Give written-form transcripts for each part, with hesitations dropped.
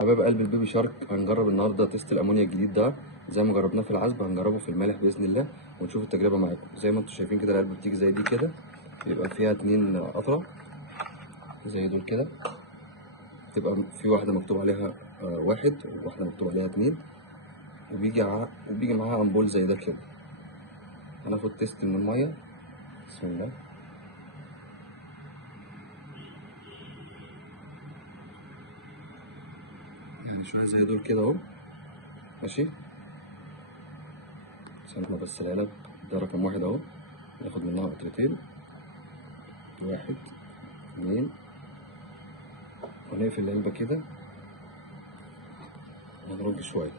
حبايب قلب البيبي شارك، هنجرب النهارده تيست الامونيا الجديد ده. زي ما جربناه في العزب هنجربه في المالح باذن الله، ونشوف التجربه معاكم. زي ما انتم شايفين كده العلبه بتيجي زي دي كده، بيبقى فيها 2 قطره زي دول كده. تبقى في واحده مكتوب عليها 1 وواحده مكتوب عليها 2، وبيجي معاها امبول زي ده كده. هناخد تيست من الميه. بسم الله. يعني شويه زي دول كده اهو، ماشي. سنة بس العلب ده رقم 1 اهو. ناخد منها قطرتين، 1 2، ونقفل العلبة كده ونرج شوية.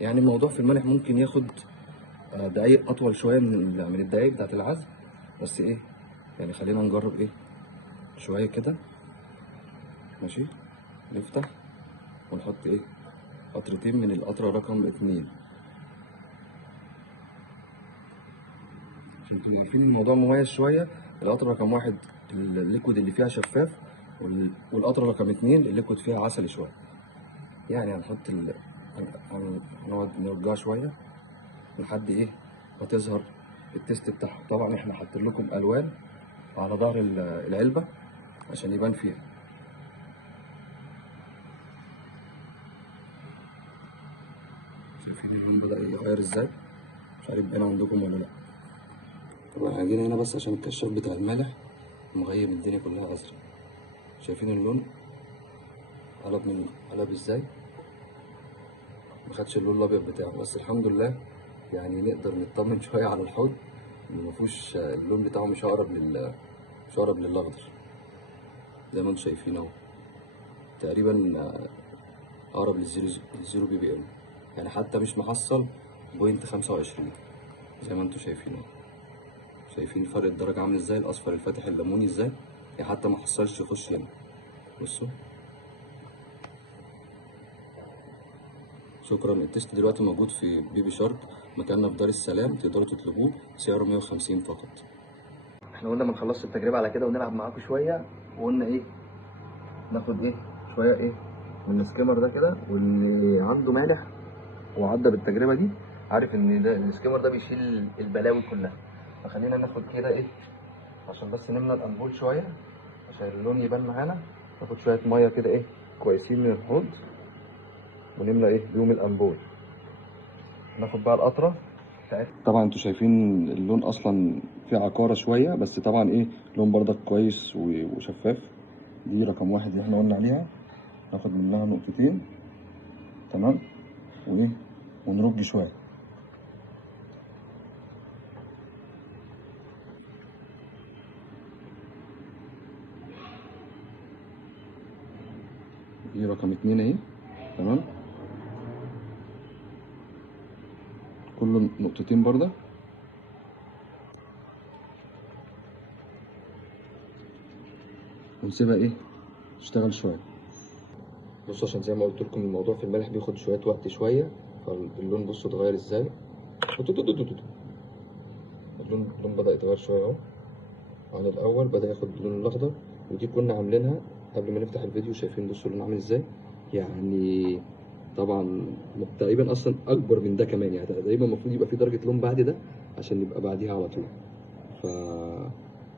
يعني الموضوع في الملح ممكن ياخد دقايق أطول شوية من الدقايق بتاعة العزل، بس إيه يعني خلينا نجرب إيه شوية كده. ماشي، نفتح ونحط إيه قطرتين من القطرة رقم 2 عشان تبقوا عارفين الموضوع مميز شوية. القطرة رقم 1 الليكويد اللي فيها شفاف، والقطرة رقم 2 الليكويد فيها عسلي شوية. يعني هنحط هنقعد نرجعها شوية لحد ايه ما تظهر التيست بتاعها. طبعا احنا حاطين لكم الوان على ظهر العلبه عشان يبان فيها. شايفين اللون بدأ يغير ازاي؟ مش عارف باين عندكم ولا لا. طبعا جينا هنا بس عشان الكشاف بتاع المالح مغيب الدنيا كلها ازرق. شايفين اللون قلب ازاي؟ مخدش اللون الابيض بتاعه، بس الحمد لله يعني نقدر نطمن شويه على الحوض ان مفيهوش اللون بتاعه مش اقرب للاخضر. زي ما انتم شايفين اهو، تقريبا اقرب للزيرو بي بي ام. يعني حتى مش محصل بوينت 25 زي ما انتم شايفين اهو. شايفين فرق الدرجة عامل ازاي؟ الاصفر الفاتح الليموني ازاي؟ يعني حتى ما حصلش يخش هنا. بصوا. شكرا. التست دلوقتي موجود في بيبي شارك، مكاننا في دار السلام، تقدروا تطلبوه، سعره 150 فقط. احنا قلنا ما نخلصش التجربة على كده ونلعب معاكم شوية، وقلنا ايه ناخد ايه شوية ايه من السكيمر ده كده. واللي عنده مالح وعدى بالتجربه دي عارف ان ده السكيمر ده بيشيل البلاوي كلها. فخلينا ناخد كده ايه عشان بس نملى الانبول شويه عشان اللون يبان معانا. ناخد شويه ميه كده ايه كويسين من الحوض ونملى ايه بيهم الانبول. ناخد بقى القطره بتاعتنا. طبعا انتوا شايفين اللون اصلا فيه عقاره شويه، بس طبعا ايه لون برضك كويس وشفاف. دي رقم 1 اللي احنا قلنا عليها. ناخد منها نقطتين، تمام، وايه ونرج شويه. دي رقم 2 اهي، تمام. كله نقطتين برضه، ونسيبها ايه تشتغل شويه. بصوا عشان زي ما قلت لكم الموضوع في الملح بياخد شويه وقت شويه، فاللون بصوا اتغير ازاي. اللون بدأ يتغير شويه اهو عن الاول، بدأ ياخد اللون الاخضر. ودي كنا عاملينها قبل ما نفتح الفيديو. شايفين بصوا اللون عامل ازاي؟ يعني طبعا تقريبا اصلا اكبر من ده كمان. يعني تقريبا المفروض يبقى في درجه لون بعد ده عشان يبقى بعديها على طول. ف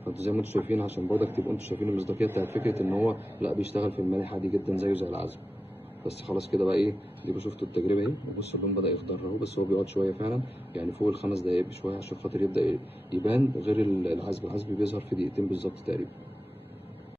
فانتوا زي ما انتوا شايفين عشان برضك تبقوا انتوا شايفين المصداقيه بتاعت فكره ان هو لا بيشتغل في المالح عادي جدا زيه زي العزم. بس خلاص كده بقى ايه يبقى شفتوا التجربه اهي. وبصوا اللون بدا يخضر اهو، بس هو بيقعد شويه فعلا، يعني فوق ال5 دقايق بشويه عشان خاطر يبدا يبان. غير العزب بيظهر في دقيقتين بالظبط تقريبا.